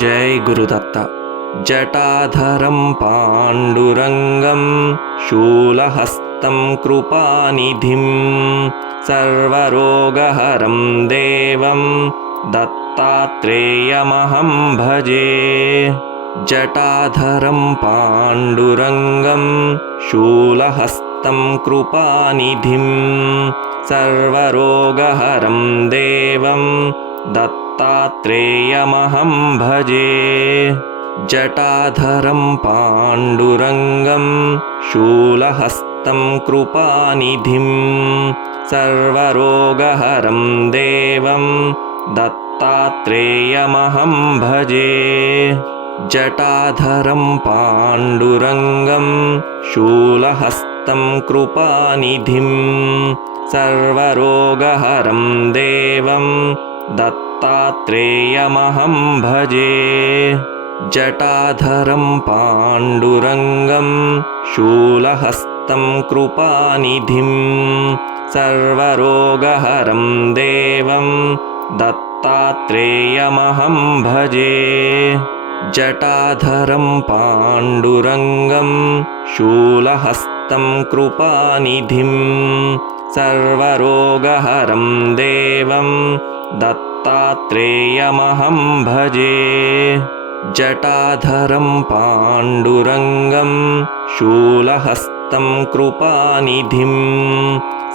जय गुरुदत्त। जटाधरं पाण्डुरङ्गं शूलहस्तं कृपानिधिं सर्वरोगहरं देवं दत्तात्रेयमहं भजे। जटाधरं पाण्डुरङ्गं शूलहस्तं कृपानिधिं सर्वरोगहरं देवं दत्तात्रेयमहं भजे। जटाधरं पाण्डुरङ्गं शूलहस्तं कृपानिधिं सर्वरोगहरं देवं दत्तात्रेयमहं भजे। जटाधरं पाण्डुरङ्गं शूलहस्तं कृपानिधिं सर्वरोगहरं देवं दत्तात्रेयमहं भजे। जटाधरं पाण्डुरङ्गं शूलहस्तं कृपानिधिं सर्वरोगहरं देवं दत्तात्रेयमहं भजे। जटाधरं पाण्डुरङ्गं शूलहस्तं कृपानिधिं सर्वरोगहरं देवं दत्तात्रेयमहं भजे। जटाधरं पाण्डुरङ्गं शूलहस्तं कृपानिधिं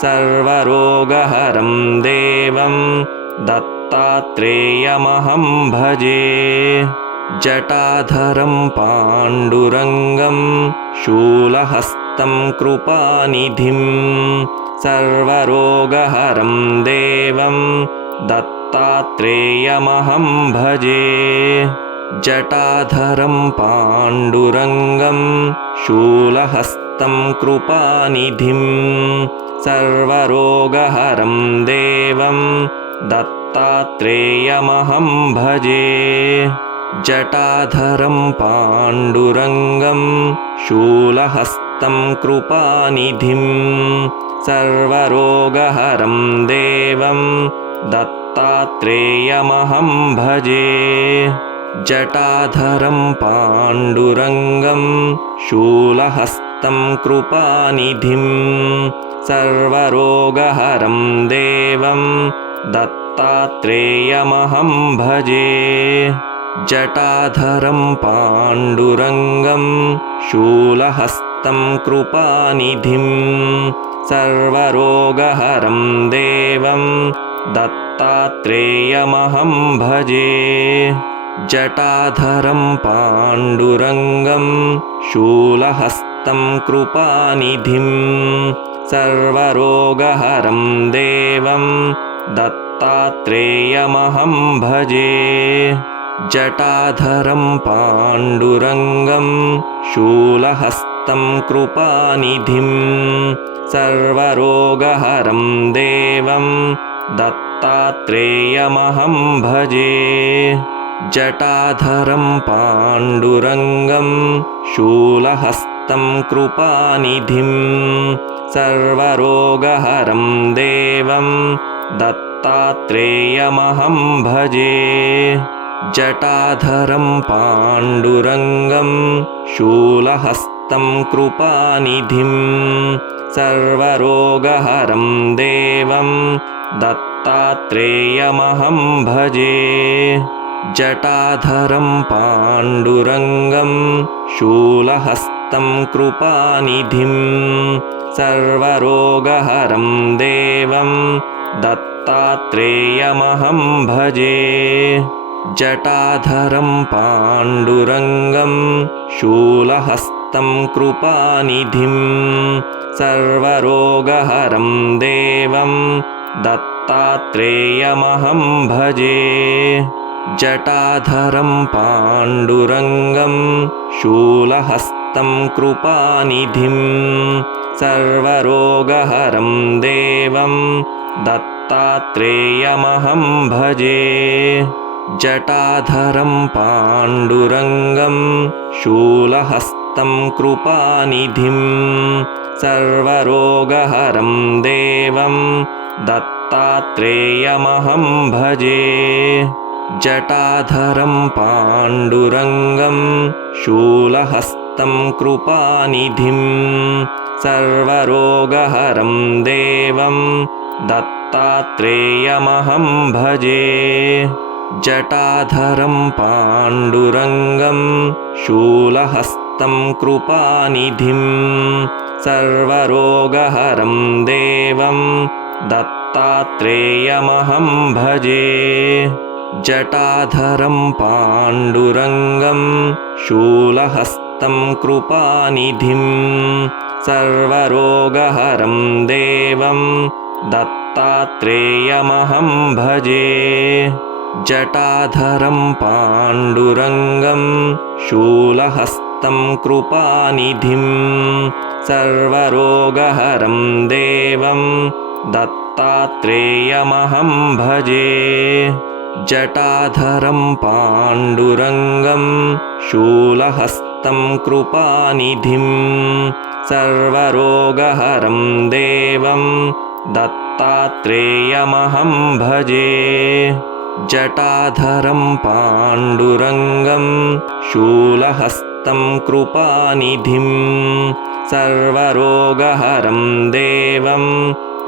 सर्वरोगहरं देवं दत्तात्रेयमहं भजे। जटाधरं पाण्डुरङ्गं शूलहस्तं कृपानिधिं सर्वरोगहरं देवं दत्तात्रेयमहं भजे। जटाधरं पाण्डुरङ्गं शूलहस्तं कृपानिधिं सर्वरोगहरं देवं दत्तात्रेयमहं भजे। जटाधरं पाण्डुरङ्गं शूलहस्तं कृपानिधिं सर्वरोगहरं देवं दत्तात्रेयमहं भजे। जटाधरं पाण्डुरङ्गं शूलहस्तं कृपानिधिं सर्वरोगहरं देवं दत्तात्रेयमहं भजे। जटाधरं पाण्डुरङ्गं शूलहस्तं कृपानिधिं सर्वरोगहरं देवं दत्तात्रेयमहं भजे। जटाधरं पाण्डुरङ्गं शूलहस्तं कृपानिधिं सर्वरोगहरं देवं दत्तात्रेयमहं भजे। जटाधरं पाण्डुरङ्गं शूलहस्तं कृपानिधिं सर्वरोगहरं देवं दत्तात्रेयमहं भजे। जटाधरं पाण्डुरङ्गं शूलहस्तं कृपानिधिं सर्वरोगहरं देवं दत्तात्रेयमहं भजे। जटाधरं पाण्डुरङ्गं शूलहस्तं कृपानिधिं सर्वरोगहरं देवं दत्तात्रेयमहं भजे। जटाधरं पाण्डुरङ्गं शूलहस्तं कृपानिधिं सर्वरोगहरं देवं दत्तात्रेयमहं भजे। जटाधरं पाण्डुरङ्गं शूलहस्तं कृपानिधिं सर्वरोगहरं देवं दत्तात्रेयमहं भजे। जटाधरं पाण्डुरङ्गं शूलहस्तं कृपानिधिं सर्वरोगहरं देवं दत्तात्रेयमहं भजे। जटाधरं पाण्डुरङ्गं शूलहस्तं कृपानिधिं सर्वरोगहरं देवं दत्तात्रेयमहं भजे। जटाधरं पाण्डुरङ्गं शूलहस्तं कृपानिधिं सर्वरोगहरं देवं दत्तात्रेयमहं भजे। जटाधरं पाण्डुरङ्गं शूलहस्तं कृपानिधिं सर्वरोगहरं देवं दत्तात्रेयमहं भजे। जटाधरं पाण्डुरङ्गं शूलहस्तं कृपानिधिं सर्वरोगहरं देवं दत्तात्रेयमहं भजे। जटाधरं पाण्डुरङ्गं शूलहस्तं कृपानिधिं सर्वरोगहरं देवं दत्तात्रेयमहं भजे। जटाधरं पाण्डुरङ्गं शूलहस्तं कृपानिधिं सर्वरोगहरं देवं दत्तात्रेयमहं भजे। जटाधरं पाण्डुरङ्गं शूलहस्तं कृपानिधिं सर्वरोगहरं देवं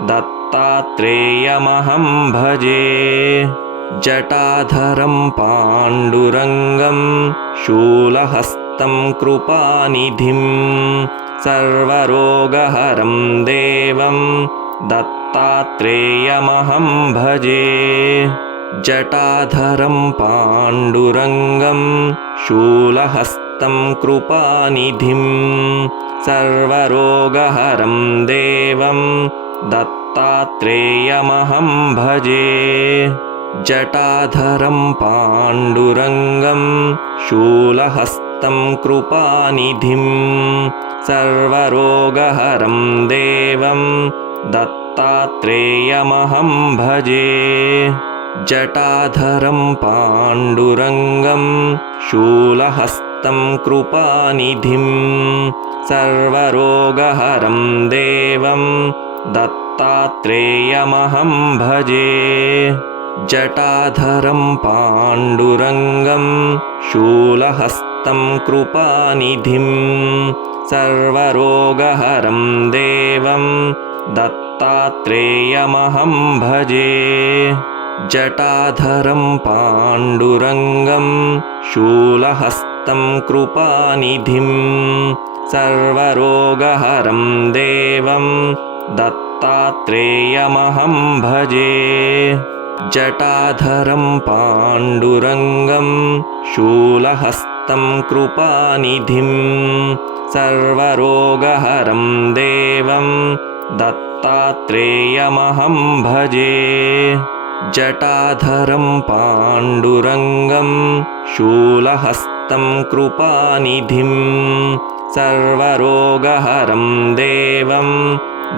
दत्तात्रेयमहं भजे। जटाधरं पाण्डुरङ्गं शूलहस्तं कृपानिधिं सर्वरोगहरं देवं दत्तात्रेयमहं भजे। जटाधरं पाण्डुरङ्गं शूलहस्तं कृपानिधिं सर्वरोगहरं देवं दत्तात्रेयमहं भजे। जटाधरं पाण्डुरङ्गं शूलहस्तं कृपानिधिं सर्वरोगहरं देवं दत्तात्रेयमहं भजे। जटाधरं पाण्डुरङ्गं शूलहस्तं कृपानिधिं सर्वरोगहरं देवं दत्तात्रेयमहं भजे। जटाधरं पाण्डुरङ्गं शूलहस्तं कृपानिधिं सर्वरोगहरं देवं दत्तात्रेयमहं भजे। जटाधरं पाण्डुरङ्गं शूलहस्तं कृपानिधिं सर्वरोगहरं देवं दत्तात्रेयमहं भजे। जटाधरं पाण्डुरङ्गं शूलहस्तं कृपानिधिं सर्वरोगहरं देवं दत्तात्रेयमहं भजे। जटाधरं पाण्डुरङ्गं शूलहस्तं कृपानिधिं सर्वरोगहरं देवं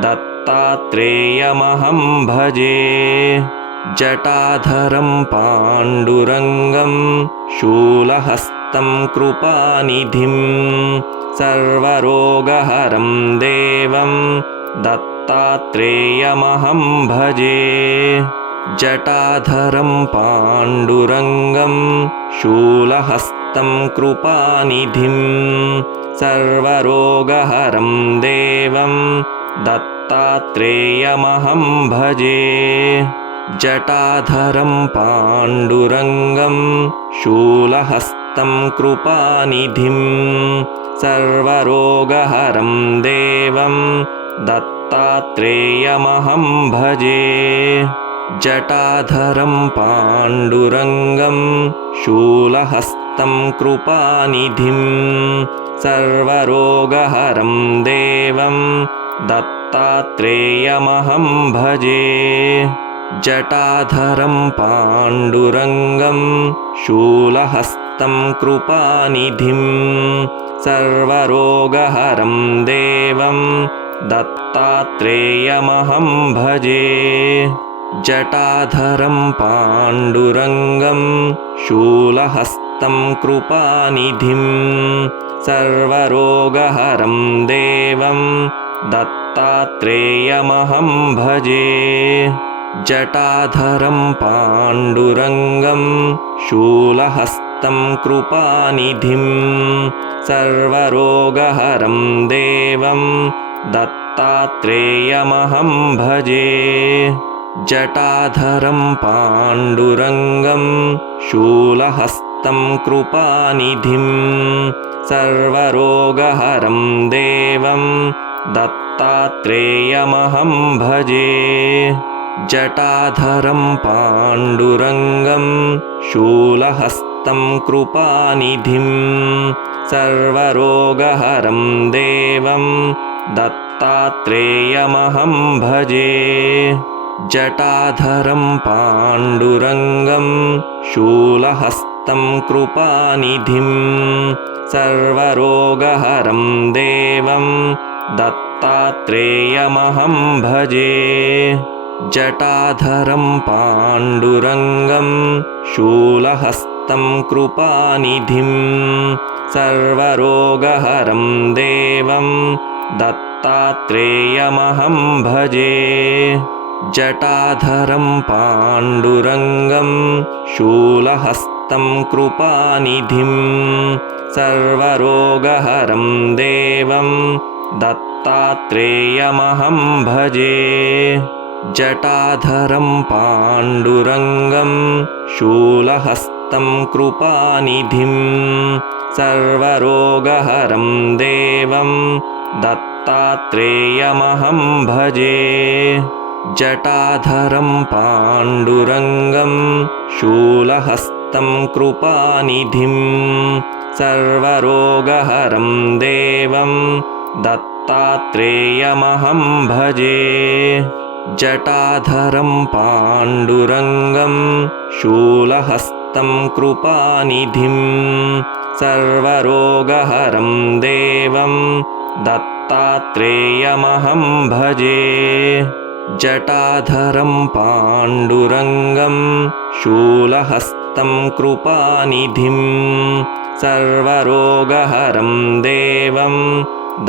दत्तात्रेयमहं भजे। जटाधरं पाण्डुरङ्गं शूलहस्तं कृपानिधिं सर्वरोगहरं देवं दत्तात्रेयमहं भजे। जटाधरं पाण्डुरङ्गं शूलहस्तं कृपानिधिं सर्वरोगहरं देवं दत्तात्रेयमहं भजे। जटाधरं पाण्डुरङ्गं शूलहस्तं कृपानिधिं सर्वरोगहरं देवं दत्तात्रेयमहं भजे। जटाधरं पाण्डुरङ्गं शूलहस्तं कृपानिधिं सर्वरोगहरं देवं दत्तात्रेयमहं भजे। जटाधरं पाण्डुरङ्गं शूलहस्तं कृपानिधिं सर्वरोगहरं देवं दत्तात्रेयमहं भजे। जटाधरं पाण्डुरङ्गं शूलहस्तं कृपानिधिं सर्वरोगहरं देवं दत्तात्रेयमहं भजे। जटाधरं पाण्डुरङ्गं शूलहस्तं कृपानिधिं सर्वरोगहरं देवं दत्तात्रेयमहं भजे। जटाधरं पाण्डुरङ्गं शूलहस्तं कृपानिधिं सर्वरोगहरं देवं दत्तात्रेयमहं भजे। जटाधरं पाण्डुरङ्गं शूलहस्तं कृपानिधिं सर्वरोगहरं देवं दत्तात्रेयमहं भजे। जटाधरं पाण्डुरङ्गं शूलहस्तं कृपानिधिं सर्वरोगहरं देवं दत्तात्रेयमहं भजे। जटाधरं पाण्डुरङ्गं शूलहस्तं कृपानिधिं सर्वरोगहरं देवं दत्तात्रेयमहं भजे। जटाधरं पाण्डुरङ्गं शूलहस्तं कृपानिधिं सर्वरोगहरं देवं दत्तात्रेयमहं भजे। जटाधरं पाण्डुरङ्गं शूलहस्तं कृपानिधिं सर्वरोगहरं देवं दत्तात्रेयमहं भजे। जटाधरं पाण्डुरङ्गं शूलहस्तं कृपानिधिं सर्वरोगहरं देवं दत्तात्रेयमहं भजे। जटाधरं पाण्डुरङ्गं शूलहस्तं कृपानिधिं सर्वरोगहरं देवं दत्तात्रेयमहं भजे। जटाधरं पाण्डुरङ्गं शूलहस्तं कृपानिधिं सर्वरोगहरं देवं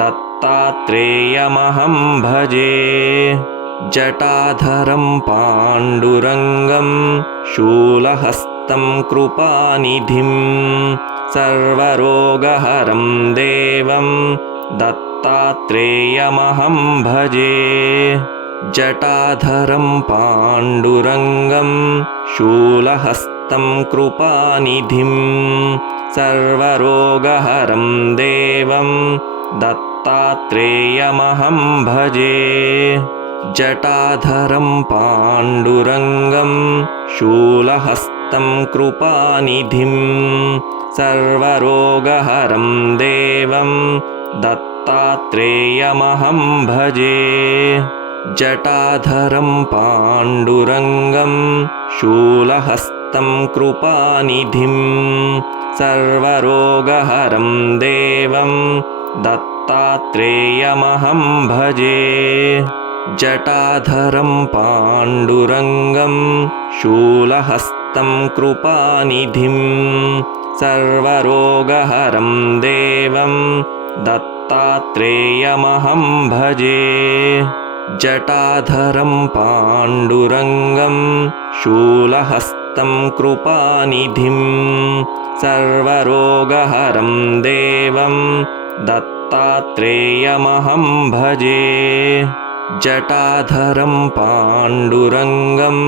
दत्तात्रेयमहं भजे। जटाधरं पाण्डुरङ्गं शूलहस्तं कृपानिधिं सर्वरोगहरं देवं दत्तात्रेयमहं भजे। जटाधरं पाण्डुरङ्गं शूलहस्तं कृपानिधिं सर्वरोगहरं देवं दत्तात्रेयमहं भजे। जटाधरं पाण्डुरङ्गं शूलहस्तं कृपानिधिं सर्वरोगहरं देवं दत्तात्रेयमहं भजे। जटाधरं पाण्डुरङ्गं शूलहस्तं कृपानिधिं सर्वरोगहरं देवं दत्तात्रेयमहं भजे। जटाधरं पाण्डुरङ्गं शूलहस्तं कृपानिधिं सर्वरोगहरं देवं दत्तात्रेयमहं भजे। जटाधरं पाण्डुरङ्गं शूलहस्तं कृपानिधिं सर्वरोगहरं देवं दत्तात्रेयमहं भजे। जटाधरं पाण्डुरङ्गं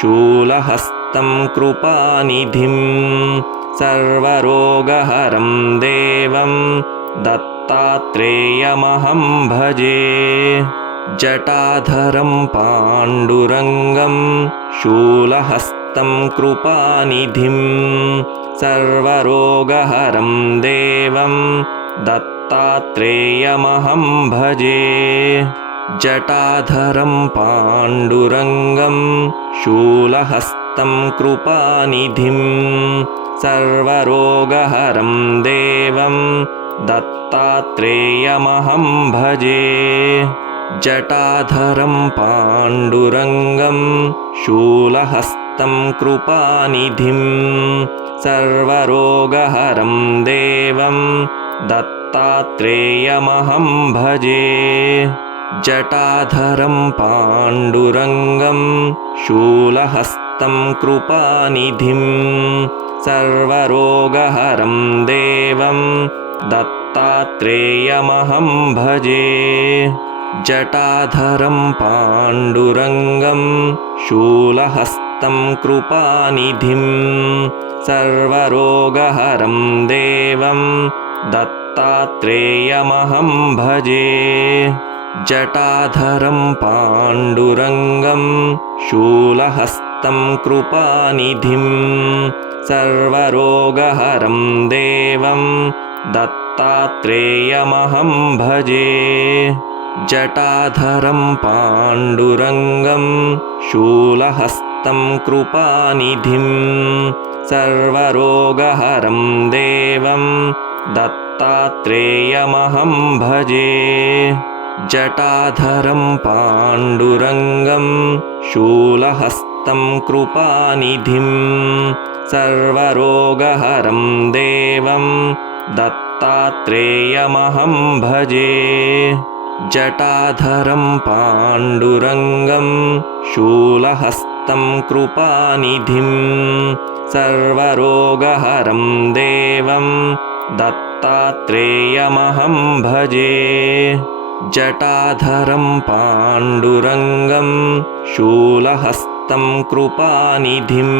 शूलहस्तं कृपानिधिं सर्वरोगहरं देवं दत्तात्रेयमहं भजे। जटाधरं पाण्डुरङ्गं शूलहस्तं कृपानिधिं सर्वरोगहरं देवं दत्तात्रेयमहं भजे। जटाधरं पाण्डुरङ्गं शूलहस्तं कृपानिधिं सर्वरोगहरं देवं दत्तात्रेयमहं भजे। जटाधरं पाण्डुरङ्गं शूलहस्तं कृपानिधिं सर्वरोगहरं देवं दत्तात्रेयमहं भजे। जटाधरं पाण्डुरङ्गं शूलहस्तं कृपानिधिं सर्वरोगहरं देवं दत्तात्रेयमहं भजे। जटाधरं पाण्डुरङ्गं शूलहस्तं कृपानिधिं सर्वरोगहरं देवं दत्तात्रेयमहं भजे। जटाधरं पाण्डुरङ्गं शूलहस्तं कृपानिधिं सर्वरोगहरं देवं दत्तात्रेयमहं भजे। जटाधरं पाण्डुरङ्गं शूलहस्तं कृपानिधिं सर्वरोगहरं देवं दत्तात्रेयमहं भजे। जटाधरं पाण्डुरङ्गं शूलहस्तं कृपानिधिं सर्वरोगहरं देवं दत्तात्रेयमहं भजे। जटाधरं पाण्डुरङ्गं शूलहस्तं कृपानिधिं सर्वरोगहरं देवं दत्तात्रेयमहं भजे। जटाधरं पाण्डुरङ्गं शूलहस्तं कृपानिधिं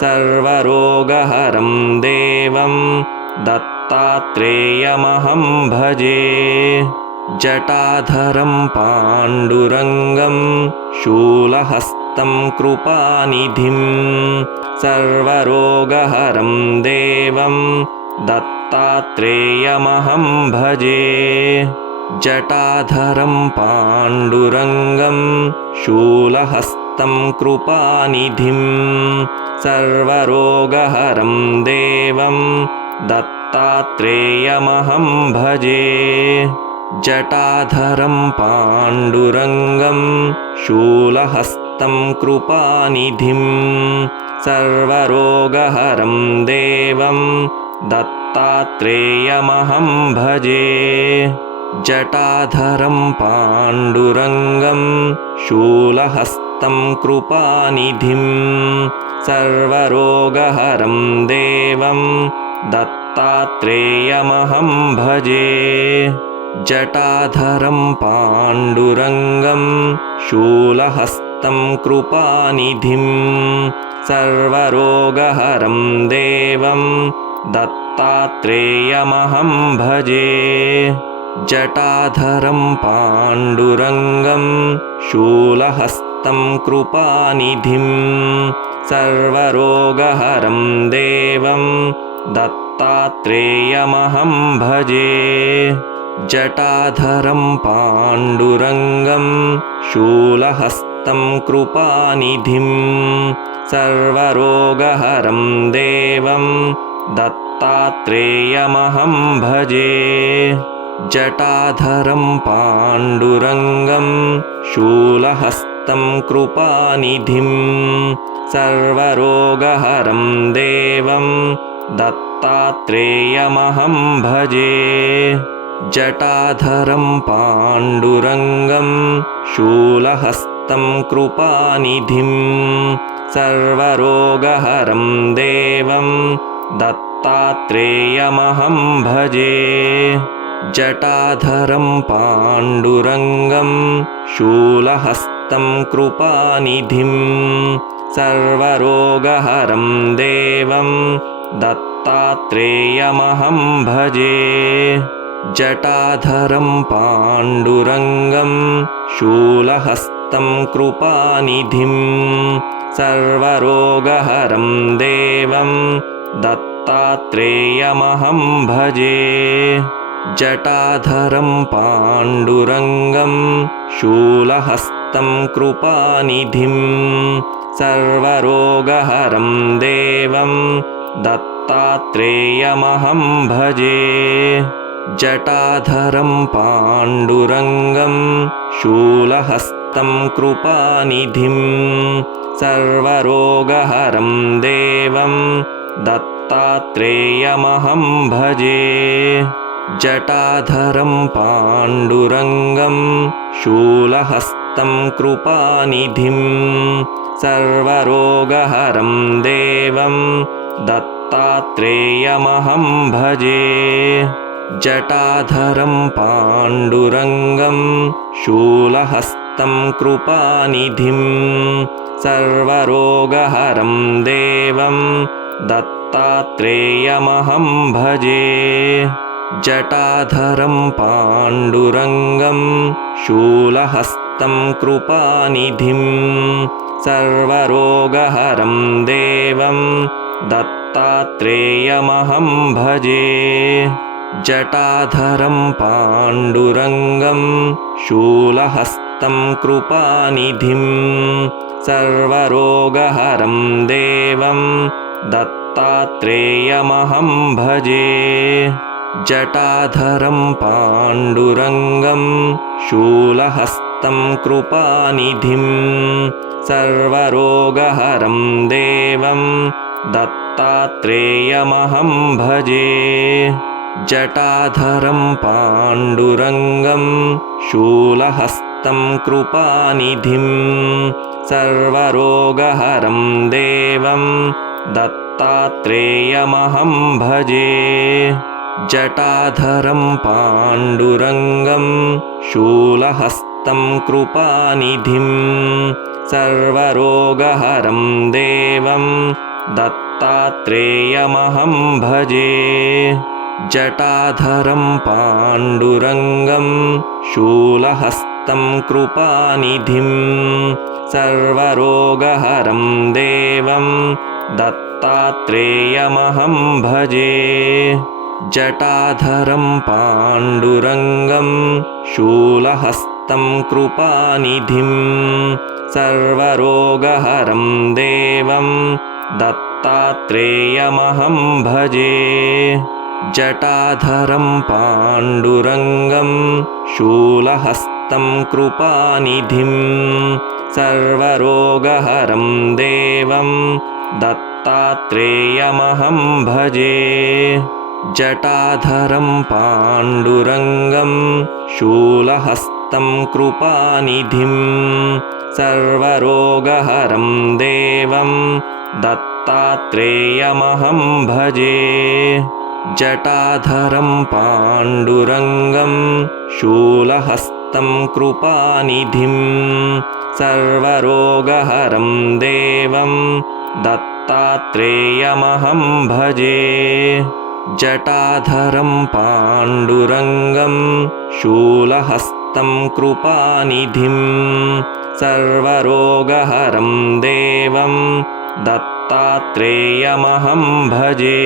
सर्वरोगहरं देवं दत्तात्रेयमहं भजे। जटाधरं पाण्डुरङ्गं शूलहस्तं कृपानिधिं सर्वरोगहरं देवं दत्तात्रेयमहं भजे। जटाधरं पाण्डुरङ्गं शूलहस्तं कृपानिधिं सर्वरोगहरं देवं दत्तात्रेयमहं भजे। जटाधरं पाण्डुरङ्गं शूलहस्तं कृपानिधिं सर्वरोगहरं देवं दत्तात्रेयमहं भजे। जटाधरं पाण्डुरङ्गं शूलहस्तं कृपानिधिं सर्वरोगहरं देवं दत्तात्रेयमहं भजे। जटाधरं पाण्डुरङ्गं शूलहस्तं कृपानिधिं सर्वरोगहरं देवं दत्तात्रेयमहं भजे। जटाधरं पाण्डुरङ्गं शूलहस्तं कृपानिधिं सर्वरोगहरं देवं दत्तात्रेयमहं भजे। जटाधरं पाण्डुरङ्गं शूलहस्तं कृपानिधिं सर्वरोगहरं देवं दत्तात्रेयमहं भजे। जटाधरं पाण्डुरङ्गं शूलहस्तं कृपानिधिं सर्वरोगहरं देवं दत्तात्रेयमहं भजे। जटाधरं पाण्डुरङ्गं शूलहस्तं कृपानिधिं सर्वरोगहरं देवं दत्तात्रेयमहं भजे। जटाधरं पाण्डुरङ्गं शूलहस्तं कृपानिधिं सर्वरोगहरं देवं दत्तात्रेयमहं भजे। जटाधरं पाण्डुरङ्गं शूलहस्तं कृपानिधिं सर्वरोगहरं देवं दत्तात्रेयमहं भजे। जटाधरं पाण्डुरङ्गं शूलहस्तं कृपानिधिं सर्वरोगहरं देवं दत्तात्रेयमहं भजे। जटाधरं पाण्डुरङ्गं शूलहस्तं कृपानिधिं सर्वरोगहरं देवं दत्तात्रेयमहं भजे। जटाधरं पाण्डुरङ्गं शूलहस्तं कृपानिधिं सर्वरोगहरं देवं दत्तात्रेयमहं भजे। जटाधरं पाण्डुरङ्गं शूलहस्तं कृपानिधिं सर्वरोगहरं देवं दत्तात्रेयमहं भजे। जटाधरं पाण्डुरङ्गं शूलहस्तं कृपानिधिं सर्वरोगहरं देवं दत्तात्रेयमहं भजे। जटाधरं पाण्डुरङ्गं शूलहस्तं कृपानिधिं सर्वरोगहरं देवं दत्तात्रेयमहं भजे। जटाधरं पाण्डुरङ्गं शूलहस्तं कृपानिधिं सर्वरोगहरं देवं दत्तात्रेयमहं भजे। जटाधरं पाण्डुरङ्गं शूलहस्तं कृपानिधिं सर्वरोगहरं देवं दत्तात्रेयमहं भजे। जटाधरं पाण्डुरङ्गं शूलहस्तं कृपानिधिं सर्वरोगहरं देवं दत्तात्रेयमहं भजे। जटाधरं पाण्डुरङ्गं शूलहस्तं कृपानिधिं सर्वरोगहरं देवं दत्तात्रेयमहं भजे। जटाधरं पाण्डुरङ्गं शूलहस्तं कृपानिधिं सर्वरोगहरं देवं दत्तात्रेयमहं भजे। जटाधरं पाण्डुरङ्गं शूलहस्तं कृपानिधिं सर्वरोगहरं देवं दत्तात्रेयमहं भजे। जटाधरं पाण्डुरङ्गं शूलहस्तं कृपानिधिं सर्वरोगहरं देवं दत्तात्रेयमहं भजे। जटाधरं पाण्डुरङ्गं शूलहस्तं कृपानिधिं सर्वरोगहरं देवं दत्तात्रेयमहं भजे। जटाधरं पाण्डुरङ्गं शूलहस्तं कृपानिधिं सर्वरोगहरं देवं दत्तात्रेयमहं भजे।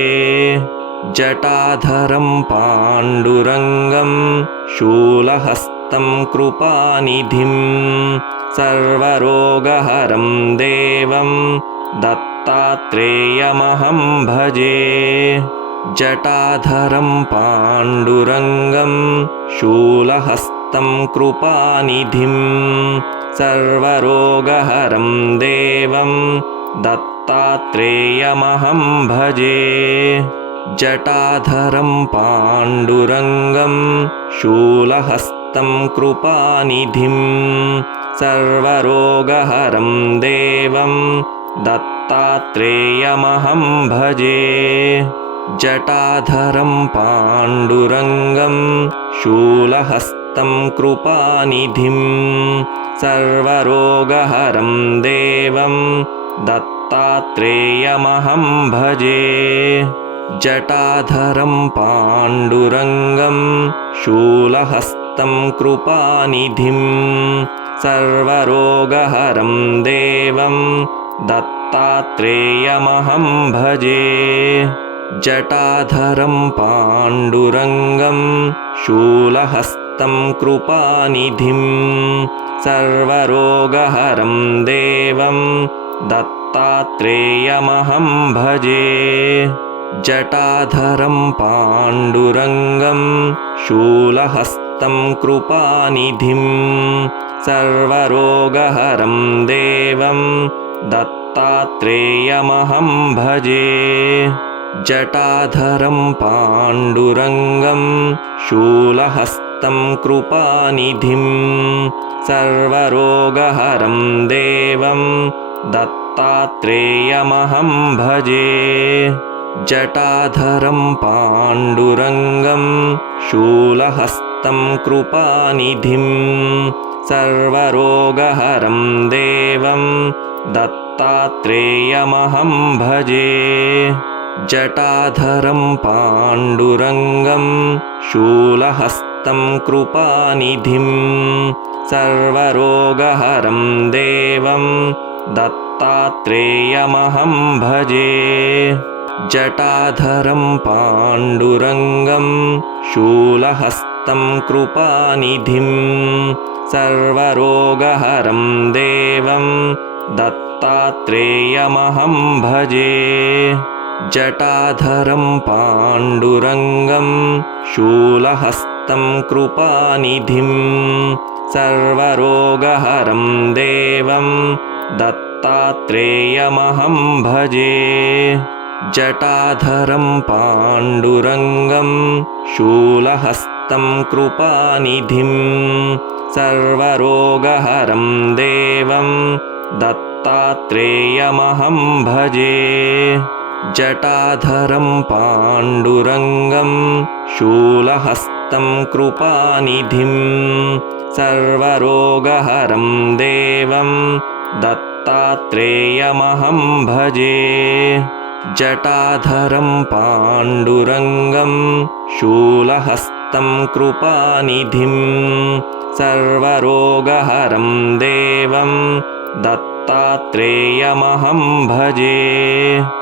जटाधरं पाण्डुरङ्गं शूलहस्तं कृपानिधिं सर्वरोगहरं देवं दत्तात्रेयमहं भजे। जटाधरं पाण्डुरङ्गं शूलहस्तं कृपानिधिं सर्वरोगहरं देवं दत्तात्रेयमहं भजे। जटाधरं पाण्डुरङ्गं शूलहस्तं कृपानिधिं सर्वरोगहरं देवं दत्तात्रेयमहं भजे। जटाधरं पाण्डुरङ्गं शूलहस्तं कृपानिधिं सर्वरोगहरं देवं दत्तात्रेयमहं भजे। जटाधरं पाण्डुरङ्गं शूलहस्तं कृपानिधिं सर्वरोगहरं देवं दत्तात्रेयमहं भजे। जटाधरं पाण्डुरङ्गं शूलहस्तं कृपानिधिं सर्वरोगहरं देवं दत्तात्रेयमहं भजे। जटाधरं पाण्डुरङ्गं शूलहस्तं कृपानिधिं सर्वरोगहरं देवं दत्तात्रेयमहं भजे। जटाधरं पाण्डुरङ्गं शूलहस्तं कृपानिधिं सर्वरोगहरं देवं दत्तात्रेयमहं भजे। जटाधरं पाण्डुरङ्गं शूलहस्तं कृपानिधिं सर्वरोगहरं देवं दत्तात्रेयमहं भजे। जटाधरं पाण्डुरङ्गं शूलहस्तं कृपानिधिं सर्वरोगहरं देवं दत्तात्रेयमहं भजे। जटाधरं पाण्डुरङ्गं शूलहस्तं कृपानिधिं सर्वरोगहरं देवं दत्तात्रेयमहं भजे। जटाधरं पाण्डुरङ्गं शूलहस्तं कृपानिधिं सर्वरोगहरं देवं दत्तात्रेयमहं भजे। जटाधरं पाण्डुरङ्गं शूलहस्तं कृपानिधिं सर्वरोगहरं देवं दत्तात्रेयमहं भजे। जटाधरं पाण्डुरङ्गं शूलहस्तं कृपानिधिं सर्वरोगहरं देवं दत्तात्रेयमहं भजे। जटाधरं पाण्डुरङ्गं शूलहस्तं कृपानिधिं सर्वरोगहरं देवं दत्तात्रेयमहं भजे।